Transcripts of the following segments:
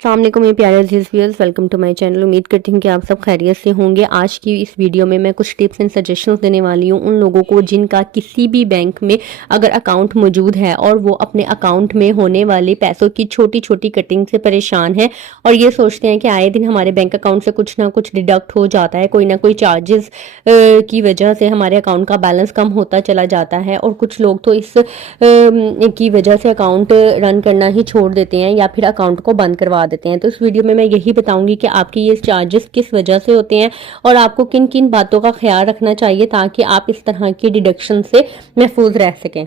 अस्सलामुअलैकुम मेरे प्यारे अजीज़ viewers, welcome to my channel. उम्मीद करती हूँ कि आप सब खैरियत से होंगे। आज की इस वीडियो में मैं कुछ टिप्स एंड सजेशंस देने वाली हूँ उन लोगों को जिनका किसी भी बैंक में अगर अकाउंट मौजूद है और वो अपने अकाउंट में होने वाले पैसों की छोटी छोटी कटिंग से परेशान है और ये सोचते हैं कि आए दिन हमारे बैंक अकाउंट से कुछ ना कुछ डिडक्ट हो जाता है, कोई ना कोई चार्जेस की वजह से हमारे अकाउंट का बैलेंस कम होता चला जाता है। और कुछ लोग तो इस की वजह से अकाउंट रन करना ही छोड़ देते हैं या फिर अकाउंट को बंद करवा देते हैं। तो इस वीडियो में मैं यही बताऊंगी कि आपके ये चार्जेस किस वजह से होते हैं और आपको किन किन बातों का ख्याल रखना चाहिए ताकि आप इस तरह की डिडक्शन से महफूज रह सकें।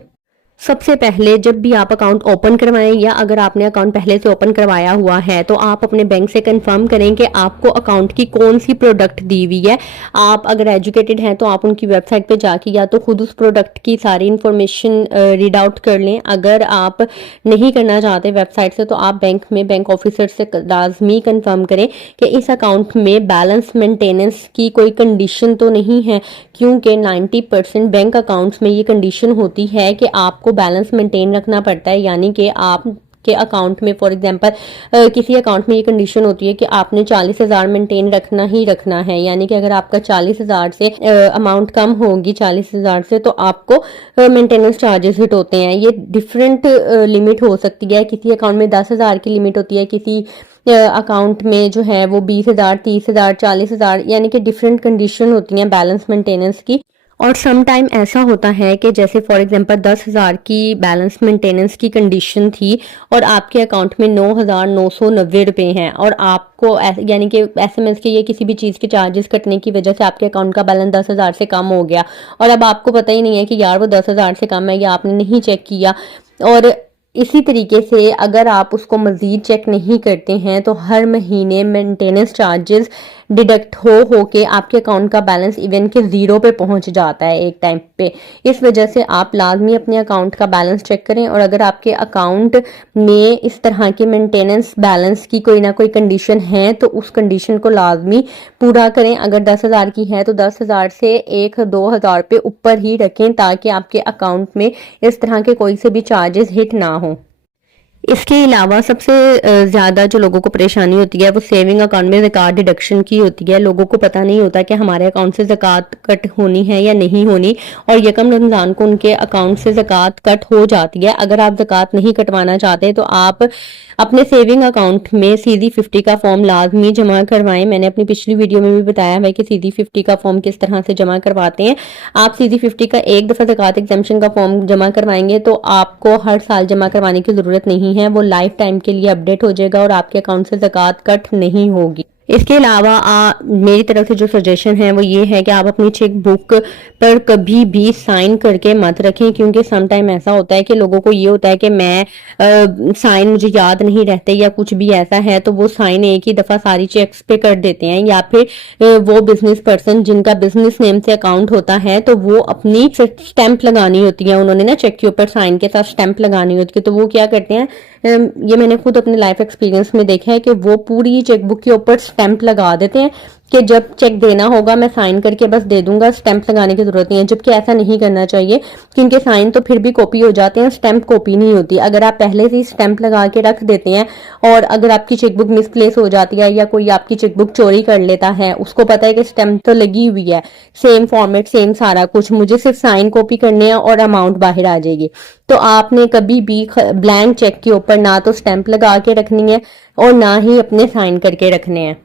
सबसे पहले जब भी आप अकाउंट ओपन करवाएं या अगर आपने अकाउंट पहले से ओपन करवाया हुआ है तो आप अपने बैंक से कंफर्म करें कि आपको अकाउंट की कौन सी प्रोडक्ट दी हुई है। आप अगर एजुकेटेड हैं तो आप उनकी वेबसाइट पे जाके या तो खुद उस प्रोडक्ट की सारी इंफॉर्मेशन रीड आउट कर लें। अगर आप नहीं करना चाहते वेबसाइट से तो आप बैंक में बैंक ऑफिसर से लाजमी कंफर्म करें कि इस अकाउंट में बैलेंस मेंटेनेंस की कोई कंडीशन तो नहीं है, क्योंकि 90% बैंक अकाउंट्स में ये कंडीशन होती है कि आपको बैलेंस मेंटेन रखना पड़ता है। यानी कि आप के अकाउंट में फॉर एग्जांपल किसी अकाउंट में ये कंडीशन होती है कि आपने 40,000 मेंटेन रखना ही रखना है। यानी कि अगर आपका 40,000 से अमाउंट कम होगी 40,000 से तो आपको मेंटेनेंस चार्जेस हिट होते हैं। ये डिफरेंट लिमिट हो सकती है। किसी अकाउंट में 10,000 की लिमिट होती है, किसी अकाउंट में जो है वो 20,000, 30,000, 40,000, यानी कि डिफरेंट कंडीशन होती हैं बैलेंस मेंटेनेंस की। और सम टाइम ऐसा होता है कि जैसे फॉर एग्जांपल 10,000 की बैलेंस मेंटेनेंस की कंडीशन थी और आपके अकाउंट में 9,990 रुपए हैं और आपको यानी कि एसएमएस के ये किसी भी चीज़ के चार्जेस कटने की वजह से आपके अकाउंट का बैलेंस 10,000 से कम हो गया और अब आपको पता ही नहीं है कि यार वो 10,000 से कम है या आपने नहीं चेक किया। और इसी तरीके से अगर आप उसको मज़ीद चेक नहीं करते हैं तो हर महीने मेंटेनेंस चार्जेस डिडक्ट हो के आपके अकाउंट का बैलेंस इवन के ज़ीरो पे पहुंच जाता है एक टाइम पे। इस वजह से आप लाजमी अपने अकाउंट का बैलेंस चेक करें और अगर आपके अकाउंट में इस तरह की मेंटेनेंस बैलेंस की कोई ना कोई कंडीशन है तो उस कंडीशन को लाजमी पूरा करें। अगर 10,000 की है तो 10,000 से 1-2,000 पे ऊपर ही रखें ताकि आपके अकाउंट में इस तरह के कोई से भी चार्जेस हिट ना हो। इसके अलावा सबसे ज़्यादा जो लोगों को परेशानी होती है वो सेविंग अकाउंट में ज़कात डिडक्शन की होती है। लोगों को पता नहीं होता कि हमारे अकाउंट से ज़कात कट होनी है या नहीं होनी और यकम रमज़ान को उनके अकाउंट से ज़कात कट हो जाती है। अगर आप ज़कात नहीं कटवाना चाहते तो आप अपने सेविंग अकाउंट में CD50 का फॉर्म लाजमी जमा करवाएं। मैंने अपनी पिछली वीडियो में भी बताया है कि CD50 का फॉर्म किस तरह से जमा करवाते हैं। आप CD50 का एक दफ़ा ज़कात एग्जम्पशन का फॉर्म जमा करवाएंगे तो आपको हर साल जमा करवाने की ज़रूरत नहीं है, वो लाइफ टाइम के लिए अपडेट हो जाएगा और आपके अकाउंट से ज़कात कट नहीं होगी। इसके अलावा मेरी तरफ से जो सजेशन है वो ये है कि आप अपनी चेक बुक पर कभी भी साइन करके मत रखें, क्योंकि सम टाइम ऐसा होता है कि लोगों को ये होता है कि मैं साइन मुझे याद नहीं रहते या कुछ भी ऐसा है तो वो साइन एक ही दफ़ा सारी चेक्स पे कर देते हैं। या फिर वो बिजनेस पर्सन जिनका बिजनेस नेम से अकाउंट होता है तो वो अपनी स्टैंप लगानी होती है, उन्होंने ना चेक के ऊपर साइन के साथ स्टैंप लगानी होती है। तो वो क्या करते हैं, ये मैंने खुद अपने लाइफ एक्सपीरियंस में देखा है कि वो पूरी चेकबुक के ऊपर स्टैंप लगा देते हैं कि जब चेक देना होगा मैं साइन करके बस दे दूंगा, स्टैंप लगाने की जरूरत नहीं है। जबकि ऐसा नहीं करना चाहिए क्योंकि साइन तो फिर भी कॉपी हो जाते हैं, स्टैंप कॉपी नहीं होती। अगर आप पहले से ही स्टैंप लगा के रख देते हैं और अगर आपकी चेकबुक मिसप्लेस हो जाती है या कोई आपकी चेकबुक चोरी कर लेता है, उसको पता है कि स्टैंप तो लगी हुई है, सेम फॉर्मेट सेम सारा कुछ, मुझे सिर्फ साइन कॉपी करने हैं और अमाउंट बाहर आ जाएगी। तो आपने कभी भी ब्लैंक चेक के ऊपर ना तो स्टैंप लगा के रखनी है और ना ही अपने साइन करके रखने हैं।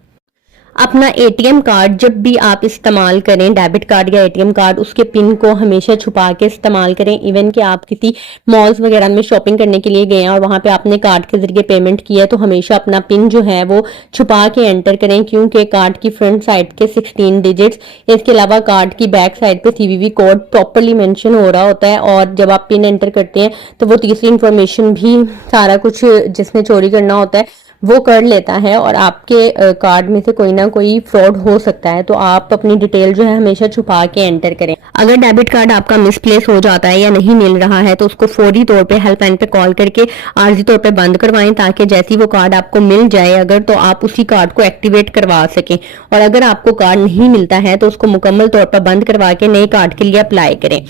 अपना एटीएम कार्ड जब भी आप इस्तेमाल करें, डेबिट कार्ड या एटीएम कार्ड, उसके पिन को हमेशा छुपा के इस्तेमाल करें। इवन कि आप किसी मॉल्स वगैरह में शॉपिंग करने के लिए गए हैं और वहां पे आपने कार्ड के जरिए पेमेंट किया है तो हमेशा अपना पिन जो है वो छुपा के एंटर करें, क्योंकि कार्ड की फ्रंट साइड के 16 डिजिट्स, इसके अलावा कार्ड की बैक साइड पे CVV कोड प्रॉपरली मेंशन हो रहा होता है और जब आप पिन एंटर करते हैं तो वो तीसरी इंफॉर्मेशन भी सारा कुछ जिसमें चोरी करना होता है वो कर लेता है और आपके कार्ड में से कोई ना कोई फ्रॉड हो सकता है। तो आप अपनी डिटेल जो है हमेशा छुपा के एंटर करें। अगर डेबिट कार्ड आपका मिसप्लेस हो जाता है या नहीं मिल रहा है तो उसको फौरी तौर पे हेल्पलाइन पे कॉल करके आर्जी तौर पे बंद करवाएं ताकि जैसी वो कार्ड आपको मिल जाए अगर तो आप उसी कार्ड को एक्टिवेट करवा सकें। और अगर आपको कार्ड नहीं मिलता है तो उसको मुकम्मल तौर पर बंद करवा के नए कार्ड के लिए अप्लाई करें।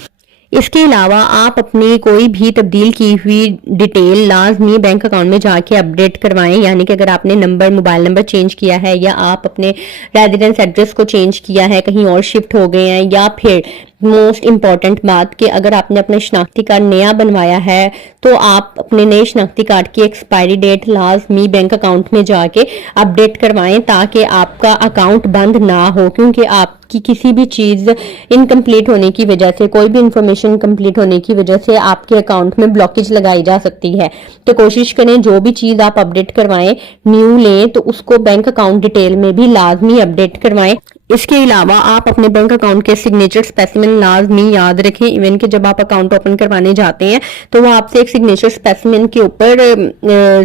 इसके अलावा आप अपनी कोई भी तब्दील की हुई डिटेल लाजमी बैंक अकाउंट में जाके अपडेट करवाएं, यानी कि अगर आपने मोबाइल नंबर चेंज किया है या आप अपने रेजिडेंस एड्रेस को चेंज किया है, कहीं और शिफ्ट हो गए हैं, या फिर मोस्ट इम्पॉर्टेंट बात कि अगर आपने अपना शनाख्ती कार्ड नया बनवाया है तो आप अपने नए शनाख्ती कार्ड की एक्सपायरी डेट लाजमी बैंक अकाउंट में जाके अपडेट करवाएं ताकि आपका अकाउंट बंद ना हो, क्योंकि आपकी किसी भी चीज़ इनकम्प्लीट होने की वजह से, कोई भी इंफॉर्मेशन इनकम्प्लीट होने की वजह से आपके अकाउंट में ब्लॉकेज लगाई जा सकती है। तो कोशिश करें जो भी चीज़ आप अपडेट करवाएं, न्यू लें तो उसको बैंक अकाउंट डिटेल में भी लाजमी अपडेट करवाएं। इसके अलावा आप अपने बैंक अकाउंट के सिग्नेचर स्पेसिमेन लाजमी याद रखें। इवन कि जब आप अकाउंट ओपन करवाने जाते हैं तो वो आपसे एक सिग्नेचर स्पेसिमेन के ऊपर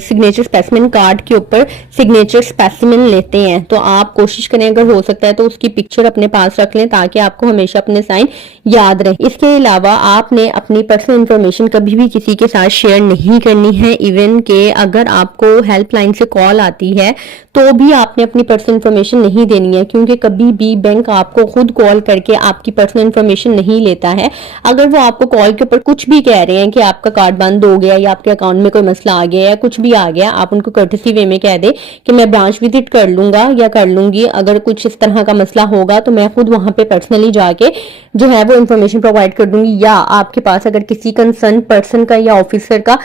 सिग्नेचर स्पेसिमेन कार्ड के ऊपर सिग्नेचर स्पेसिमेन लेते हैं। तो आप कोशिश करें अगर हो सकता है तो उसकी पिक्चर अपने पास रख लें ताकि आपको हमेशा अपने साइन याद रहे। इसके अलावा आपने अपनी पर्सनल इंफॉर्मेशन कभी भी किसी के साथ शेयर नहीं करनी है। इवन के अगर आपको हेल्पलाइन से कॉल आती है तो भी आपने अपनी पर्सनल इंफॉर्मेशन नहीं देनी है, क्योंकि कभी भी बैंक आपको खुद कॉल करके आपकी पर्सनल इंफॉर्मेशन नहीं लेता है। अगर वो आपको कॉल के ऊपर कुछ भी कह रहे हैं कि आपका कार्ड बंद हो गया या आपके अकाउंट में कोई मसला आ गया या कुछ भी आ गया, आप उनको कर्टसी वे में कह दे कि मैं ब्रांच विजिट कर लूंगा या कर लूंगी, अगर कुछ इस तरह का मसला होगा तो मैं खुद वहां पे पर्सनली जाके जो है वो इन्फॉर्मेशन प्रोवाइड कर दूंगी। या आपके पास अगर किसी कंसर्न पर्सन का या ऑफिसर का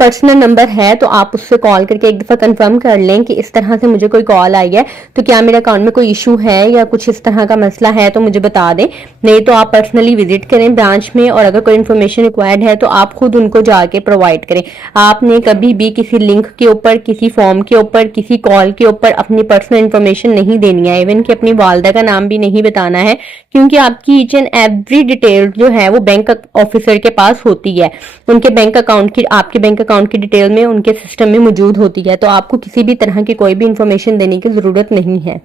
पर्सनल नंबर है तो आप उससे कॉल करके एक दफा कंफर्म कर लें कि इस तरह से मुझे कोई कॉल आई है तो क्या मेरे अकाउंट में कोई इशू है या कुछ इस तरह का मसला है तो मुझे बता दें। नहीं तो आप पर्सनली विजिट करें ब्रांच में, और अगर कोई इन्फॉर्मेशन रिक्वायर्ड है तो आप खुद उनको जाके प्रोवाइड करें। आपने कभी भी किसी लिंक के ऊपर, किसी फॉर्म के ऊपर, किसी कॉल के ऊपर अपनी पर्सनल इन्फॉर्मेशन नहीं देनी है। इवन कि अपनी वालदा का नाम भी नहीं बताना है, क्योंकि आपकी ईच एंड एवरी डिटेल जो है वो बैंक ऑफिसर के पास होती है। उनके बैंक अकाउंट की, आपके बैंक अकाउंट की डिटेल में उनके सिस्टम में मौजूद होती है। तो आपको किसी भी तरह की कोई भी इंफॉर्मेशन देने की जरूरत नहीं है।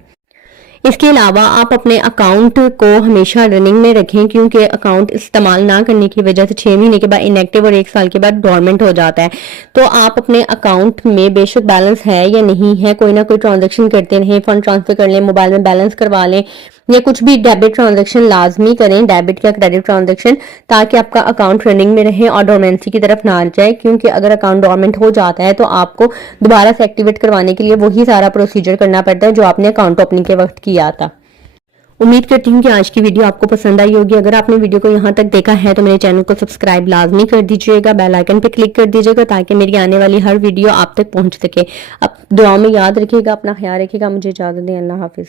इसके अलावा आप अपने अकाउंट को हमेशा रनिंग में रखें, क्योंकि अकाउंट इस्तेमाल ना करने की वजह से 6 महीने के बाद इनएक्टिव और 1 साल के बाद डोरमेंट हो जाता है। तो आप अपने अकाउंट में बेशक बैलेंस है या नहीं है, कोई ना कोई ट्रांजैक्शन करते रहें, फंड ट्रांसफर कर लें, मोबाइल में बैलेंस करवा लें, या कुछ भी डेबिट ट्रांजैक्शन लाजमी करें, डेबिट या क्रेडिट ट्रांजैक्शन, ताकि आपका अकाउंट रनिंग में रहे और डोरमेंसी की तरफ ना जाए। क्योंकि अगर अकाउंट डोरमेंट हो जाता है तो आपको दोबारा से एक्टिवेट करवाने के लिए वही सारा प्रोसीजर करना पड़ता है जो आपने अकाउंट ओपनिंग के वक्त किया था। उम्मीद करती हूँ कि आज की वीडियो आपको पसंद आई होगी। अगर आपने वीडियो को यहाँ तक देखा है तो मेरे चैनल को सब्सक्राइब लाजमी कर दीजिएगा, बेल आइकन पे क्लिक कर दीजिएगा ताकि मेरी आने वाली हर वीडियो आप तक पहुँच सके। अब दुआओं में याद रखिएगा, अपना ख्याल रखिएगा। मुझे इजाजत दें, अल्लाह हाफिज।